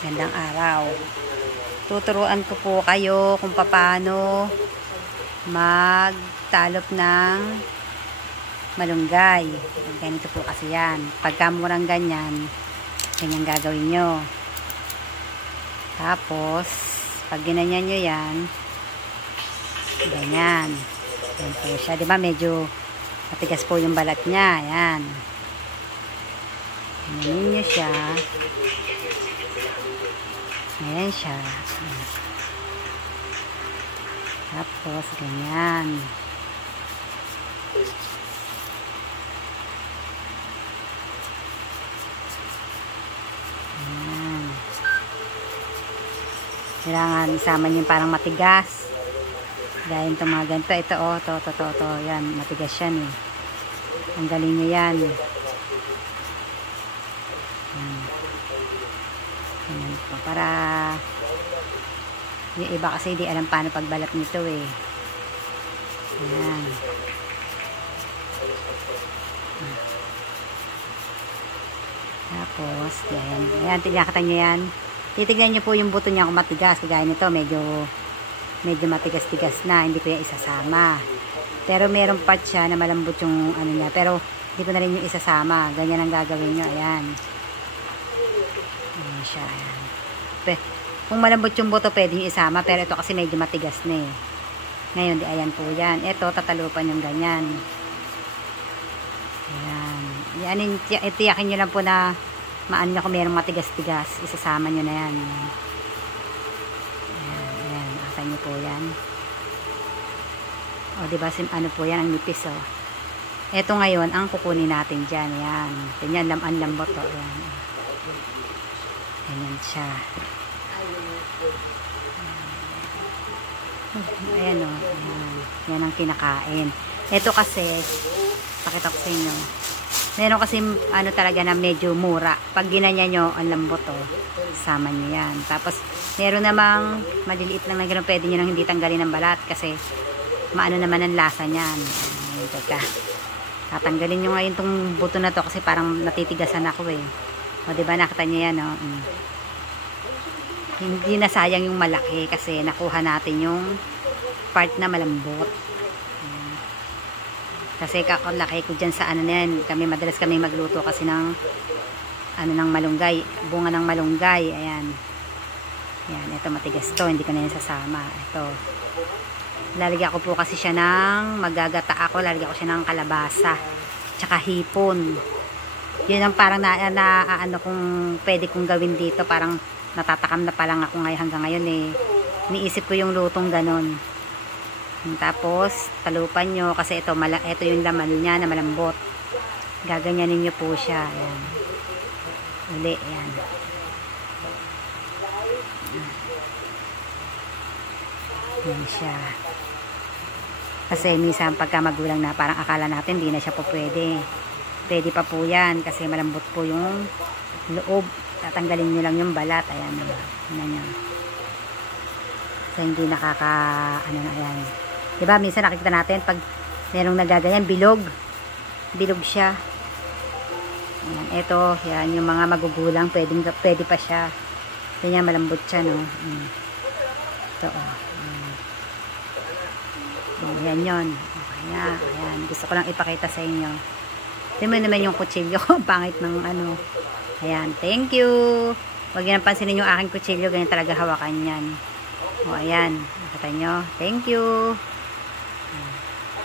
Gandang araw. Tuturuan ko po kayo kung paano magtalop ng malunggay. Ganito po kasi yan. Pagka murang ganyan, ganyan gagawin nyo. Tapos, pag ginanyan nyo yan, ganyan. Yan po siya. Diba medyo matigas po yung balat niya. Yan. Ganyan nyo siya. Ayan siya. Tapos, ganyan. Ayan. Kailangan isama nyo yung parang matigas. Dahil itong mga ganito. Ito, oh. To. Yan. Matigas yan, eh. Ang galing nyo yan. Ayan po. Para yung iba kasi di alam paano pagbalat nito, eh. Ayan. Tapos, ayan. Ayan, tinakatan nyo yan. Titignan nyo po yung buto niya kung matigas. Kagaya nito, medyo matigas-tigas na. Hindi ko yan isasama. Pero meron part siya na malambot yung ano niya. Pero, hindi ko na rin yung isasama. Ganyan ang gagawin nyo. Ayan. Ayan siya. Ayan. Kung malambot yung buto, pwede yung isama. Pero ito kasi medyo matigas na, eh. Ngayon, di ayan po yan. Ito, tatalupan yung ganyan. Ayan. Itiyakin nyo lang po na maano nyo kung merong matigas-tigas. Isasama nyo na yan. Ayan. Asan nyo po yan. O, diba, ano po yan, ang nipis, o. Ito ngayon, ang kukunin natin dyan. Ayan. Ganyan, ang lambot, o. Ayan. Ganyan siya. Ayan, o. Ayan. Yan ang kinakain. Ito kasi, pakita ko sa inyo. Meron kasi ano talaga na medyo mura. Pag ginanya nyo, ang lambot, o. Sama nyo yan. Tapos, meron namang maliliit lang na gano'n. Pwede nyo nang hindi tanggalin ng balat kasi maano naman ang lasa niyan. Ayan, teka. Tatanggalin nyo ngayon itong buto na to kasi parang natitigasan ako, eh. O, diba nakita nyo yan, o. Hindi na sayang yung malaki kasi nakuha natin yung part na malambot. Kasi kakalaki ko dyan sa ano na yan. Madalas kami magluto kasi ng ano ng malunggay. Bunga ng malunggay. Ayan. Ayan. Ito matigas to. Hindi ko na yan sasama. Ito. Lalagyan ko po kasi siya ng magagata ako. Lalagyan ko siya ng kalabasa. Tsaka hipon. Yun ang parang ano kung pwede kong gawin dito. Parang natatakam na pa lang ako hanggang ngayon, eh. Niisip ko yung lutong ganon. Tapos, talupan nyo kasi ito yung laman niya na malambot. Gaganyanin nyo po siya. Ayan. Uli, ayan. Ayan siya. Kasi minsan pagka magulang na, parang akala natin di na siya po pwede. Pwede pa po yan kasi malambot po yung loob. Tatanggalin nyo lang yung balat. Ayan. Ayan nyo. So, hindi ano na yan. Diba, minsan nakikita natin pag merong nagaganyan, bilog siya. Ayan, ito, yan, yung mga magugulang, pwede pa siya. Ganyan, malambot siya, no? Ito, Ayan yun. Okay na, ayan. Gusto ko lang ipakita sa inyo. Tingnan mo naman yung kutsilyo ko, pangit ng ano. Ayan, thank you. Huwag yan pansinin yung aking kutsilyo, ganyan talaga hawakan yan. O, ayan, nakita nyo. Thank you.